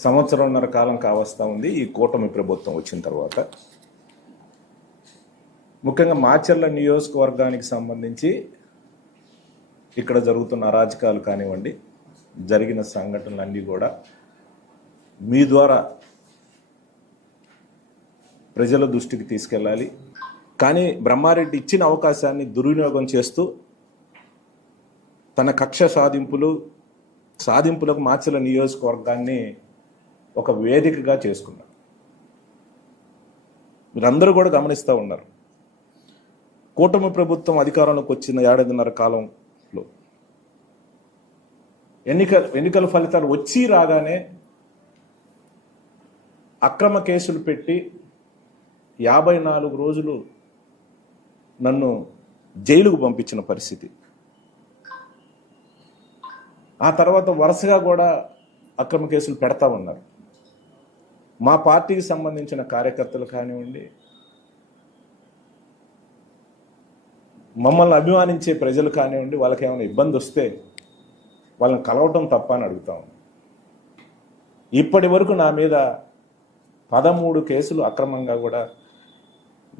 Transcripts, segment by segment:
సంవత్సరంన్నర కాలం కావస్తా ఉంది ఈ కూటమి ప్రభుత్వం వచ్చిన తర్వాత. ముఖ్యంగా మాచర్ల నియోజకవర్గానికి సంబంధించి ఇక్కడ జరుగుతున్న అరాజకాలు కానివ్వండి, జరిగిన సంఘటనలన్నీ కూడా మీ ద్వారా ప్రజల దృష్టికి తీసుకెళ్ళాలి. కానీ బ్రహ్మారెడ్డి ఇచ్చిన అవకాశాన్ని దుర్వినియోగం చేస్తూ తన కక్ష సాధింపులకు మాచర్ల నియోజకవర్గాన్ని ఒక వేదికగా చేసుకున్నారు. మీరందరూ కూడా గమనిస్తూ ఉన్నారు. కూటమి ప్రభుత్వం అధికారంలోకి వచ్చిన ఏడాదిన్నర కాలంలో ఎన్నికల ఫలితాలు వచ్చి రాగానే అక్రమ కేసులు పెట్టి 54 రోజులు నన్ను జైలుకు పంపించిన పరిస్థితి. ఆ తర్వాత వరుసగా కూడా అక్రమ కేసులు పెడతా ఉన్నారు. మా పార్టీకి సంబంధించిన కార్యకర్తలు కానివ్వండి, మమ్మల్ని అభిమానించే ప్రజలు కానివ్వండి, వాళ్ళకి ఏమైనా ఇబ్బంది వస్తే వాళ్ళని కలవటం తప్ప అని అడుగుతాం. ఇప్పటి వరకు నా మీద 13 కేసులు అక్రమంగా కూడా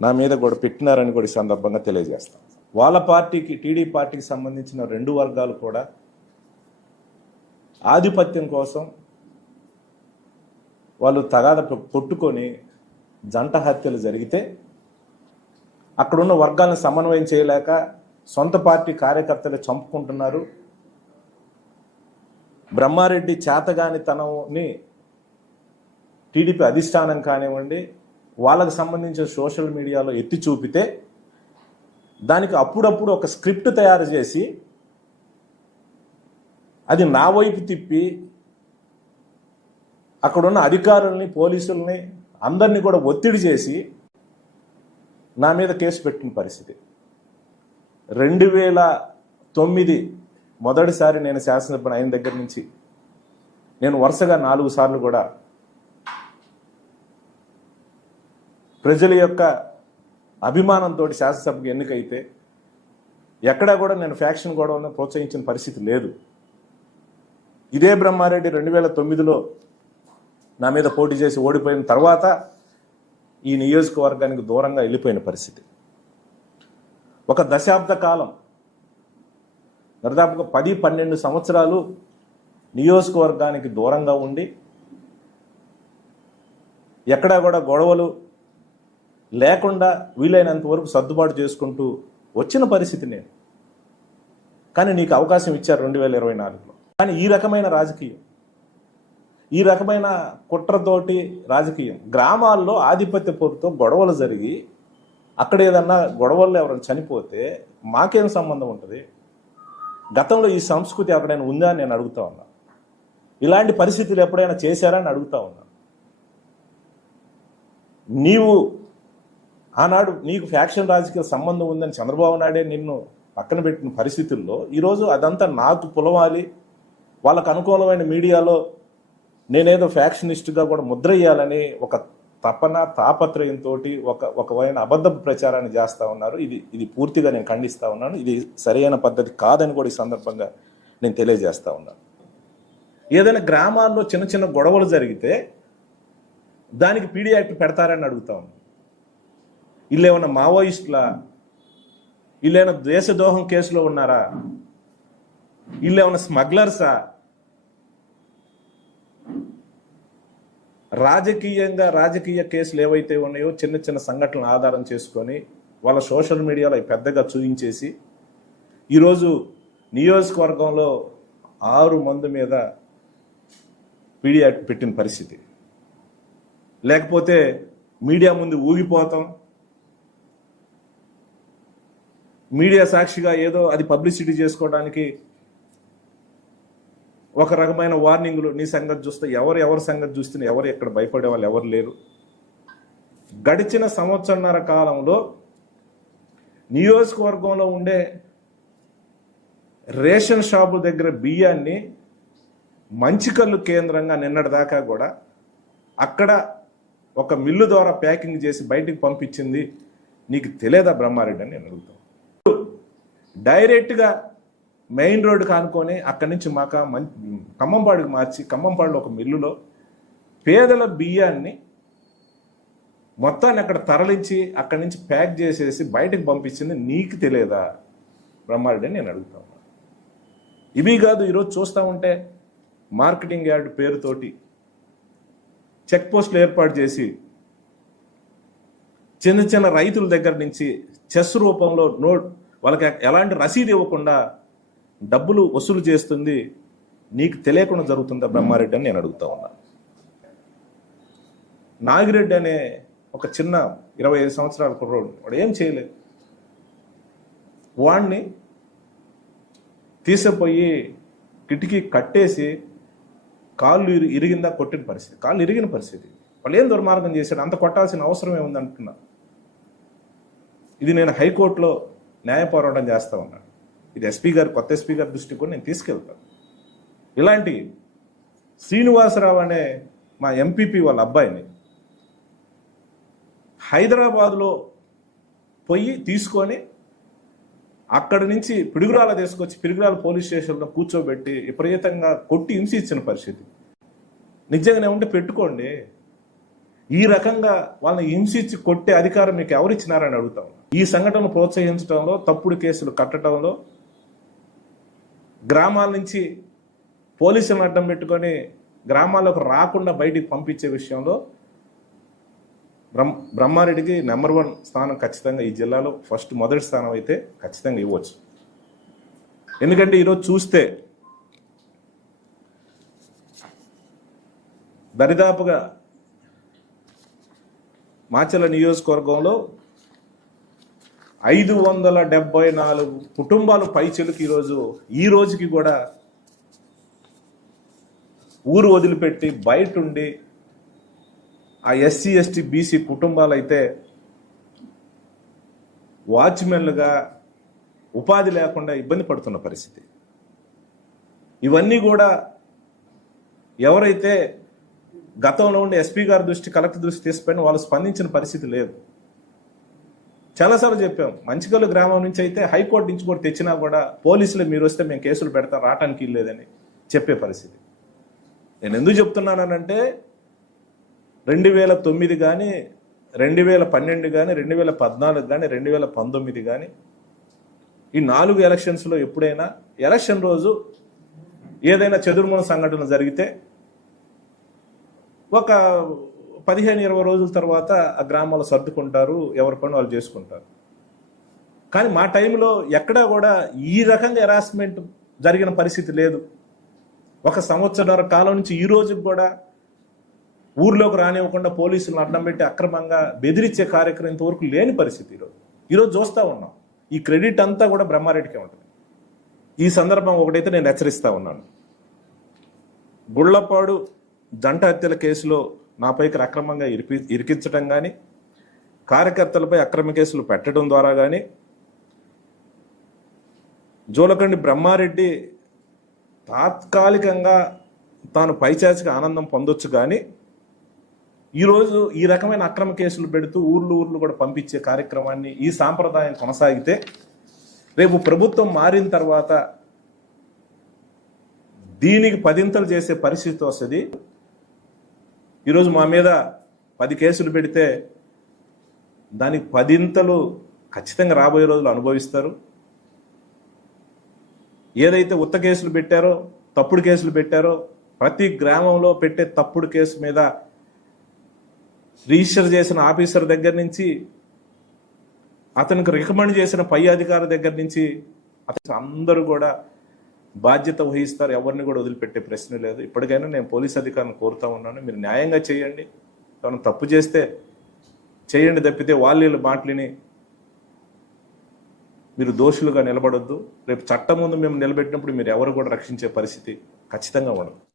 నా మీద కూడా పెట్టినారని కూడా ఈ సందర్భంగా తెలియజేస్తాం. వాళ్ళ పార్టీకి, టీడీ పార్టీకి సంబంధించిన 2 వర్గాలు కూడా ఆధిపత్యం కోసం వాళ్ళు తగాద కొట్టుకొని జంట హత్యలు జరిగితే అక్కడున్న వర్గాలను సమన్వయం చేయలేక సొంత పార్టీ కార్యకర్తలు చంపుకుంటున్నారు. బ్రహ్మారెడ్డి చేతగానితనాన్ని టీడీపీ అధిష్టానం కానివ్వండి, వాళ్ళకు సంబంధించిన సోషల్ మీడియాలో ఎత్తి చూపితే దానికి అప్పుడప్పుడు ఒక స్క్రిప్ట్ తయారు చేసి అది నా వైపు తిప్పి అక్కడున్న అధికారుల్ని, పోలీసుల్ని అందరినీ కూడా ఒత్తిడి చేసి నా మీద కేసు పెట్టిన పరిస్థితి. 2009 మొదటిసారి నేను శాసనసభ్యుని అయిన దగ్గర నుంచి నేను వరుసగా 4 సార్లు కూడా ప్రజల యొక్క అభిమానంతో శాసనసభకు ఎన్నికైతే ఎక్కడా కూడా నేను ఫ్యాక్షన్ గొడవను ప్రోత్సహించిన పరిస్థితి లేదు. ఇదే బ్రహ్మారెడ్డి 2009లో నా మీద పోటీ చేసి ఓడిపోయిన తర్వాత ఈ నియోజకవర్గానికి దూరంగా వెళ్ళిపోయిన పరిస్థితి. ఒక దశాబ్ద కాలం, దాదాపుగా 10-12 సంవత్సరాలు నియోజకవర్గానికి దూరంగా ఉండి ఎక్కడా కూడా గొడవలు లేకుండా వీలైనంత వరకు సర్దుబాటు చేసుకుంటూ వచ్చిన పరిస్థితి నేను. కానీ నీకు అవకాశం ఇచ్చారు 2024లో. కానీ ఈ రకమైన రాజకీయం, ఈ రకమైన కుట్రతోటి రాజకీయం, గ్రామాల్లో ఆధిపత్య పోరుతో గొడవలు జరిగి అక్కడ ఏదన్నా గొడవల్లో ఎవరైనా చనిపోతే మాకేం సంబంధం ఉంటుంది? గతంలో ఈ సంస్కృతి ఎక్కడైనా ఉందా అని నేను అడుగుతా ఉన్నా. ఇలాంటి పరిస్థితులు ఎప్పుడైనా చేశారా అని అడుగుతా ఉన్నా. నీవు ఆనాడు నీకు ఫ్యాక్షన్ రాజకీయ సంబంధం ఉందని చంద్రబాబు నాయుడే నిన్ను పక్కన పెట్టిన పరిస్థితుల్లో ఈరోజు అదంతా నాకు పులవాలి, వాళ్ళకు అనుకూలమైన మీడియాలో నేనేదో ఫ్యాక్షనిస్ట్గా కూడా ముద్ర వేయాలని ఒక తపన, తాపత్రయంతో ఒకవైన అబద్ధ ప్రచారాన్ని చేస్తూ ఉన్నారు. ఇది పూర్తిగా నేను ఖండిస్తూ ఉన్నాను. ఇది సరైన పద్ధతి కాదని కూడా ఈ సందర్భంగా నేను తెలియజేస్తూ ఉన్నాను. ఏదైనా గ్రామాల్లో చిన్న చిన్న గొడవలు జరిగితే దానికి పీడీ యాక్ట్ పెడతారని అడుగుతా ఉన్నాను. వీళ్ళేమన్నా మావోయిస్టులా? వీళ్ళేమైనా దేశద్రోహం కేసులో ఉన్నారా? వీళ్ళేమన్నా స్మగ్లర్సా? రాజకీయ కేసులు ఏవైతే ఉన్నాయో చిన్న చిన్న సంఘటనలు ఆధారం చేసుకొని వాళ్ళ సోషల్ మీడియాలో పెద్దగా చూపించేసి ఈరోజు నియోజకవర్గంలో 6 మంది మీద పీడీ యాక్ట్ పెట్టిన పరిస్థితి. లేకపోతే మీడియా ముందు ఊగిపోతాం, మీడియా సాక్షిగా ఏదో అది పబ్లిసిటీ చేసుకోవడానికి ఒక రకమైన వార్నింగ్లు. నీ సంగతి చూస్తే ఎవరి సంగతి చూస్తే ఎవరు ఎక్కడ భయపడే వాళ్ళు ఎవరు లేరు. గడిచిన సంవత్సరన్నర కాలంలో నియోజకవర్గంలో ఉండే రేషన్ షాపు దగ్గర బియ్యాన్ని మంచికల్లు కేంద్రంగా నిన్నటిదాకా కూడా అక్కడ ఒక మిల్లు ద్వారా ప్యాకింగ్ చేసి బయటికి పంపించింది నీకు తెలియదా బ్రహ్మారెడ్డి అని నేను అడుగుతాను. డైరెక్ట్గా మెయిన్ రోడ్డుకి ఆనుకొని అక్కడి నుంచి ఖమ్మంపాడుకి మార్చి ఖమ్మంపాడులో ఒక మిల్లులో పేదల బియ్యాన్ని మొత్తాన్ని అక్కడ తరలించి అక్కడి నుంచి ప్యాక్ చేసేసి బయటకు పంపించింది నీకు తెలియదా బ్రహ్మారెడ్డి అని నేను అడుగుతా ఉన్నా. ఇవి కాదు, ఈరోజు చూస్తూ ఉంటే మార్కెటింగ్ యార్డ్ పేరుతోటి చెక్ పోస్టులు ఏర్పాటు చేసి చిన్న చిన్న రైతుల దగ్గర నుంచి చెస్ రూపంలో వాళ్ళకి ఎలాంటి రసీదు ఇవ్వకుండా డబ్బులు వసూలు చేస్తుంది నీకు తెలియకుండా జరుగుతుందా బ్రహ్మారెడ్డి అని నేను అడుగుతా ఉన్నా. నాగిరెడ్డి అనే ఒక చిన్న 25 సంవత్సరాల కుర్రోడు, వాడు ఏం చేయలేదు. వాడిని తీసుకుపోయి కిటికీ కట్టేసి కాళ్ళు ఇరిగిందా కొట్టిన పరిస్థితి, కాళ్ళు ఇరిగిన పరిస్థితి. వాళ్ళు ఏం దుర్మార్గం చేశాడు, అంత కొట్టాల్సిన అవసరం ఏముంది అంటున్నా. ఇది నేను హైకోర్టులో న్యాయ పోరాటం చేస్తా ఉన్నాను. ఇది ఎస్పీ గారు, కొత్త ఎస్పీ గారి దృష్టికి కూడా నేను తీసుకెళ్తాను. ఇలాంటి శ్రీనివాసరావు అనే మా ఎంపీపీ వాళ్ళ అబ్బాయిని హైదరాబాద్లో పోయి తీసుకొని అక్కడి నుంచి పిడుగురాల తీసుకొచ్చి పిడుగురాల పోలీస్ స్టేషన్లో కూర్చోబెట్టి విపరీతంగా కొట్టి హింసించిన పరిస్థితి. నిజంగానే ఉంటే పెట్టుకోండి. ఈ రకంగా వాళ్ళని హింసించి కొట్టే అధికారం మీకు ఎవరిచ్చినారని అడుగుతాం. ఈ సంఘటనను ప్రోత్సహించడంలో, తప్పుడు కేసులు కట్టడంలో, గ్రామాల నుంచి పోలీసులను అడ్డం పెట్టుకొని గ్రామాలకు రాకుండా బయటికి పంపించే విషయంలో బ్రహ్మారెడ్డికి నెంబర్ 1 స్థానం ఖచ్చితంగా ఈ జిల్లాలో మొదటి స్థానం అయితే ఖచ్చితంగా ఇవ్వచ్చు. ఎందుకంటే ఈరోజు చూస్తే దరిదాపుగా మాచర్ల నియోజకవర్గంలో 574 కుటుంబాలు పైచెలుకు ఈ రోజుకి కూడా ఊరు వదిలిపెట్టి బయట ఉండి ఆ ఎస్సీ ఎస్టీ బీసీ కుటుంబాలు అయితే వాచ్మెన్లుగా ఉపాధి లేకుండా ఇబ్బంది పడుతున్న పరిస్థితి. ఇవన్నీ కూడా ఎవరైతే గతంలో ఉండే ఎస్పీ గారి దృష్టి, కలెక్టర్ దృష్టి తీసుకుని వాళ్ళు స్పందించిన పరిస్థితి లేదు. చాలాసార్లు చెప్పాం, మంచికల్లు గ్రామం నుంచి అయితే హైకోర్టు నుంచి కూడా తెచ్చినా కూడా పోలీసులు మీరు వస్తే మేము కేసులు పెడతాం, రావటానికి లేదని చెప్పే పరిస్థితి. నేను ఎందుకు చెప్తున్నానంటే 2009 కానీ, 2012 కానీ, 2014 కానీ, 2019 కానీ ఈ 4 ఎలక్షన్స్లో ఎప్పుడైనా ఎలక్షన్ రోజు ఏదైనా చెదురుమల సంఘటన జరిగితే ఒక 15-20 రోజుల తర్వాత ఆ గ్రామాలు సర్దుకుంటారు, ఎవరి పని వాళ్ళు చేసుకుంటారు. కానీ మా టైంలో ఎక్కడా కూడా ఈ రకంగా హెరాస్మెంట్ జరిగిన పరిస్థితి లేదు. 1 సంవత్సరాల కాలం నుంచి ఈ రోజుకి కూడా ఊర్లోకి రానివ్వకుండా పోలీసులను అడ్డం పెట్టి అక్రమంగా బెదిరించే కార్యక్రమం ఇంతవరకు లేని పరిస్థితి ఈరోజు చూస్తూ ఉన్నాం. ఈ క్రెడిట్ అంతా కూడా బ్రహ్మారెడ్డికే ఉంటుంది. ఈ సందర్భం ఒకటైతే నేను హెచ్చరిస్తా ఉన్నాను, గుళ్లపాడు జంట హత్యల కేసులో నాపైకి అక్రమంగా ఇరికించడం కానీ, కార్యకర్తలపై అక్రమ కేసులు పెట్టడం ద్వారా కానీ, జోలకండి బ్రహ్మారెడ్డి తాత్కాలికంగా తాను పైచాచిక ఆనందం పొందొచ్చు. కానీ ఈరోజు ఈ రకమైన అక్రమ కేసులు పెడుతూ ఊర్లు కూడా పంపించే కార్యక్రమాన్ని, ఈ సాంప్రదాయం కొనసాగితే రేపు ప్రభుత్వం మారిన తర్వాత దీనికి 10ంతలు చేసే పరిస్థితి వస్తుంది. ఈరోజు మా మీద 10 కేసులు పెడితే దానికి 10ంతలు ఖచ్చితంగా రాబోయే రోజులు అనుభవిస్తారు. ఏదైతే ఉత్త కేసులు పెట్టారో, తప్పుడు కేసులు పెట్టారో, ప్రతి గ్రామంలో పెట్టే తప్పుడు కేసు మీద రిజిస్టర్ చేసిన ఆఫీసర్ దగ్గర నుంచి, అతనికి రికమెండ్ చేసిన పై అధికారి దగ్గర నుంచి అందరూ కూడా బాధ్యత వహిస్తారు. ఎవరిని కూడా వదిలిపెట్టే ప్రశ్న లేదు. ఇప్పటికైనా నేను పోలీస్ అధికారులను కోరుతా ఉన్నాను, మీరు న్యాయంగా చేయండి. మనం తప్పు చేస్తే చేయండి తప్పితే వాళ్ళు మాటలిని మీరు దోషులుగా నిలబడొద్దు. రేపు చట్టం ముందు మేము నిలబెట్టినప్పుడు మీరు ఎవరు కూడా రక్షించే పరిస్థితి ఖచ్చితంగా ఉండదు.